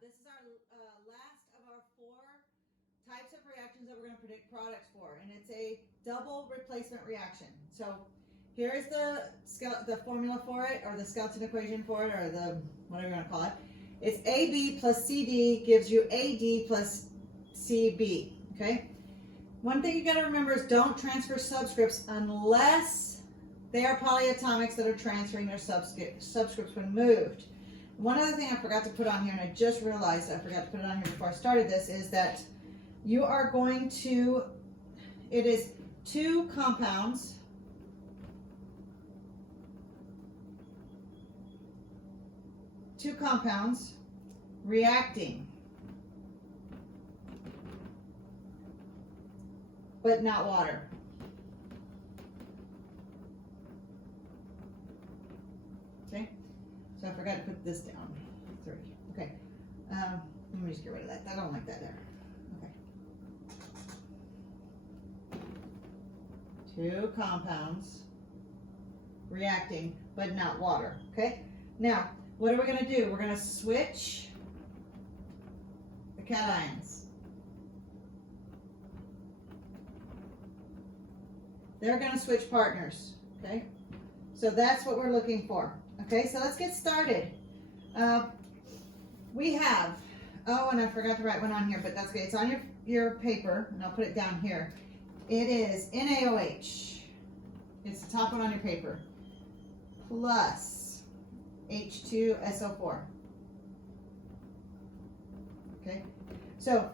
This is our last of our 4 types of reactions that we're going to predict products for, and it's a double replacement reaction. So here is the formula for it, or the skeleton equation for it, or the whatever you want to call it. It's AB plus CD gives you AD plus CB. Okay. One thing you got to remember is don't transfer subscripts unless they are polyatomics that are transferring their subscripts when moved. One other thing I forgot to put on here, and I just realized I forgot to put it on here before I started this, is that you are going to, it is 2 compounds reacting, but not water. Okay, so I forgot to put this down. 3. Okay, let me just get rid of that. I don't like that there. Okay, 2 compounds reacting, but not water. Okay, now what are we going to do? We're going to switch the cations. They're going to switch partners. Okay, so that's what we're looking for. Okay, so let's get started. We have, oh, and I forgot to write one on here, but that's okay. It's on your paper, and I'll put it down here. It is NaOH. It's the top one on your paper. Plus H2SO4. Okay, so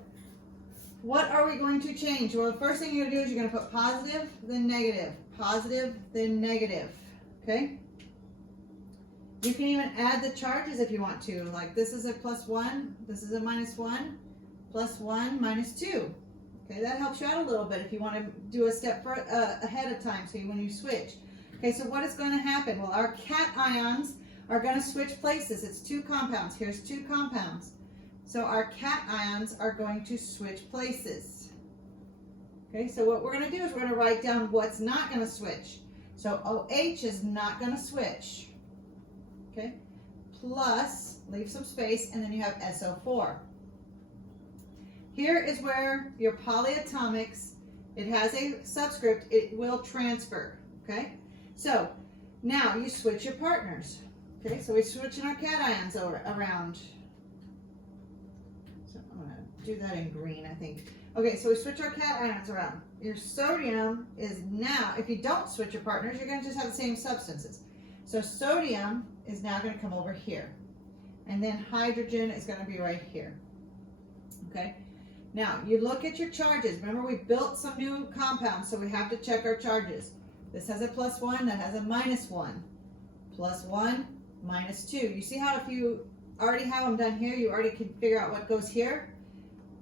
what are we going to change? Well, the first thing you're going to do is you're going to put positive, then negative. Positive, then negative. Okay? You can even add the charges if you want to. Like this is a +1, this is a -1, +1, -2. Okay, that helps you out a little bit if you want to do a step ahead of time, so when you switch. Okay, so what is going to happen? Well, our cations are going to switch places. It's 2 compounds. Here's 2 compounds. So our cations are going to switch places. Okay, so what we're going to do is we're going to write down what's not going to switch. So OH is not going to switch. Okay, plus, leave some space, and then you have SO4. Here is where your polyatomics, it has a subscript, it will transfer. Okay, so now you switch your partners. Okay, so we're switching our cations around. So I'm going to do that in green, I think. Okay, so we switch our cations around. Your sodium is now, if you don't switch your partners, you're going to just have the same substances. So sodium is now going to come over here. And then hydrogen is going to be right here. Okay, now you look at your charges. Remember, we built some new compounds, so we have to check our charges. This has a +1, that has a -1. +1, -2. You see how if you already have them done here, you already can figure out what goes here?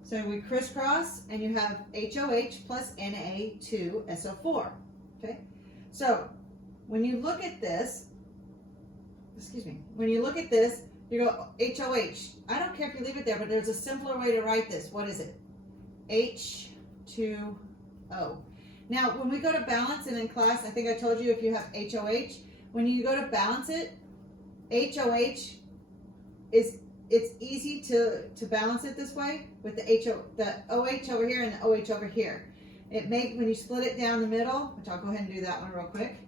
So we crisscross, and you have HOH plus Na2SO4. Okay, so when you look at this, when you look at this, you go HOH. I don't care if you leave it there, but there's a simpler way to write this. What is it? H2O. Now, when we go to balance, and in class, I think I told you if you have HOH, when you go to balance it, HOH it's easy to balance it this way with the OH over here and the OH over here. When you split it down the middle, which I'll go ahead and do that one real quick.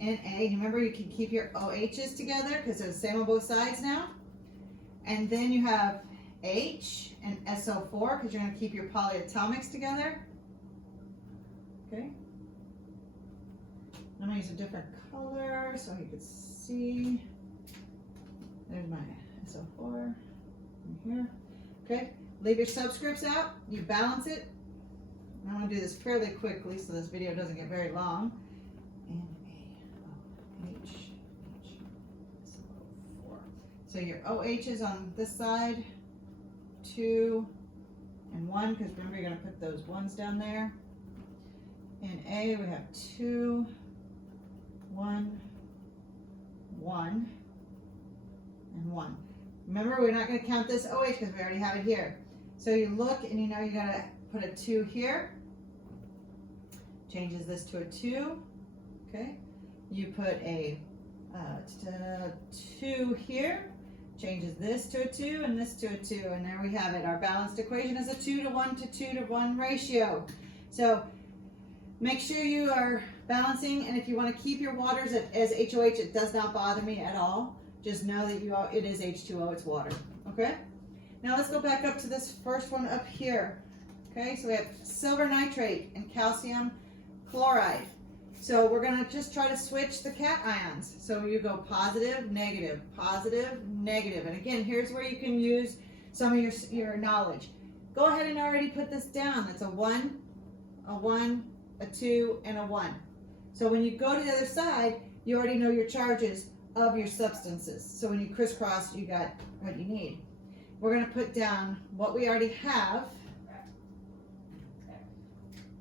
Na, remember you can keep your OHs together because they're the same on both sides now. And then you have H and SO4 because you're going to keep your polyatomics together. Okay. I'm going to use a different color so you can see. There's my SO4 in here. Okay. Leave your subscripts out. You balance it. I'm going to do this fairly quickly so this video doesn't get very long. NaOH, so your OH is on this side, 2 and 1, because remember you're going to put those 1s down there. In A we have 2, 1, 1, and 1. Remember, we're not going to count this OH because we already have it here. So you look and you know you got to put a 2 here. Changes this to a 2. Okay. You put a 2 here. changes this to a 2 and this to a 2, and there we have it. Our balanced equation is a 2-to-1 to 2-to-1 ratio. So make sure you are balancing, and if you want to keep your waters as HOH, it does not bother me at all. Just know that it is H2O, it's water, okay? Now let's go back up to this first one up here. Okay, so we have silver nitrate and calcium chloride. So we're going to just try to switch the cation ions. So you go positive, negative, positive, negative. And again, here's where you can use some of your knowledge. Go ahead and already put this down. It's a 1, a 2, and a 1. So when you go to the other side, you already know your charges of your substances. So when you crisscross, you got what you need. We're going to put down what we already have.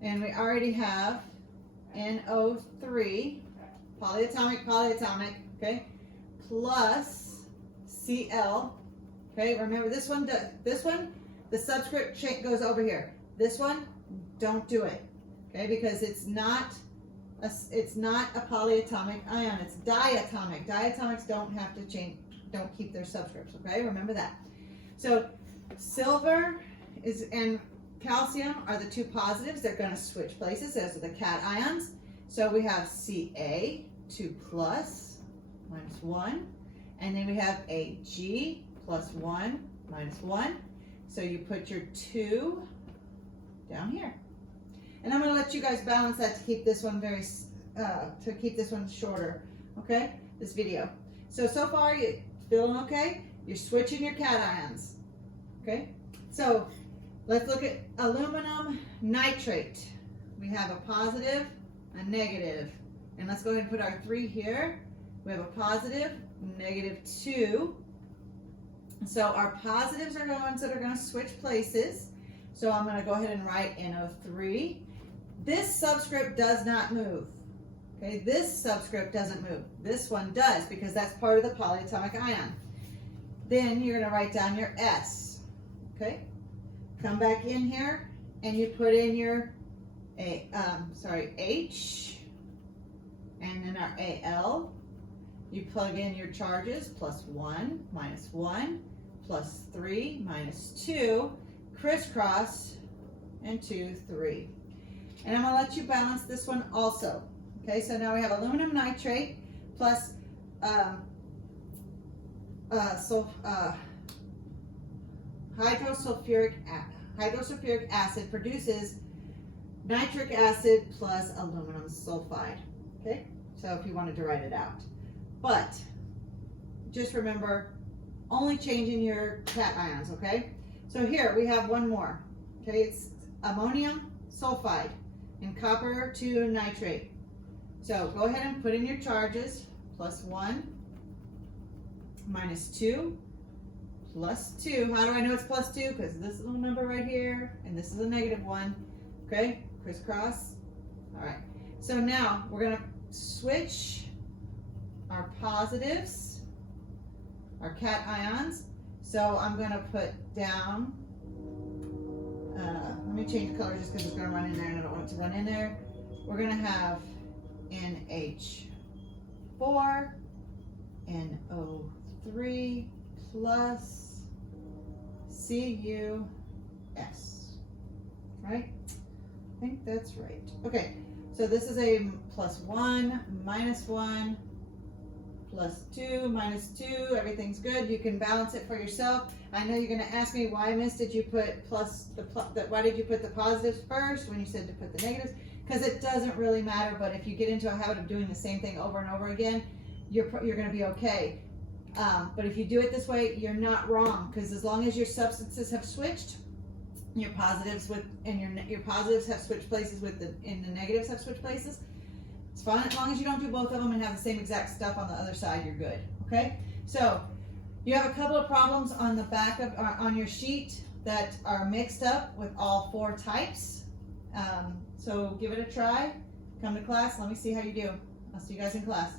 And we already have NO3, polyatomic, okay, plus Cl, okay, remember this one, the subscript goes over here. This one, don't do it, okay, because it's not a polyatomic ion, it's diatomic. Diatomics don't have to change, don't keep their subscripts, okay, remember that. So silver and calcium are the two positives. They're going to switch places. Those are the cations. So we have Ca, 2 plus, minus 1. And then we have Ag, plus 1, minus 1. So you put your 2 down here. And I'm going to let you guys balance that to keep this one shorter, okay, this video. So far, you feeling okay? You're switching your cations, okay? So let's look at aluminum nitrate. We have a positive, a negative. And let's go ahead and put our 3 here. We have a positive, negative 2. So our positives are the ones that are going to switch places. So I'm going to go ahead and write NO3. This subscript does not move. Okay, this subscript doesn't move. This one does because that's part of the polyatomic ion. Then you're going to write down your S. Okay? Come back in here and you put in your H and then our Al. You plug in your charges, plus 1, minus 1, plus 3, minus 2, crisscross, and 2, 3. And I'm going to let you balance this one also. Okay, so now we have aluminum nitrate plus hydrosulfuric acid produces nitric acid plus aluminum sulfide. Okay, so if you wanted to write it out. But just remember, only changing your cations, okay? So here we have one more. Okay, it's ammonium sulfide and copper 2 nitrate. So go ahead and put in your charges, plus 1, minus 2, plus 2. How do I know it's plus 2? Because this little number right here, and this is a negative 1. Okay, crisscross. All right, so now we're going to switch our positives, our cations. So I'm going to put down, let me change the color just because it's going to run in there and I don't want it to run in there. We're going to have NH4, NO3 plus CuS, right? I think that's right. Okay, so this is a plus 1, minus 1, plus 2, minus 2, everything's good. You can balance it for yourself. I know you're going to ask me, why, Miss, did you put why did you put the positives first when you said to put the negatives? Because it doesn't really matter, but if you get into a habit of doing the same thing over and over again, you're going to be okay. But if you do it this way, you're not wrong, because as long as your substances have switched, your positives your positives have switched places and the negatives have switched places, it's fine. As long as you don't do both of them and have the same exact stuff on the other side, you're good. Okay? So you have a couple of problems on the back of on your sheet that are mixed up with all 4 types. So give it a try. Come to class. Let me see how you do. I'll see you guys in class.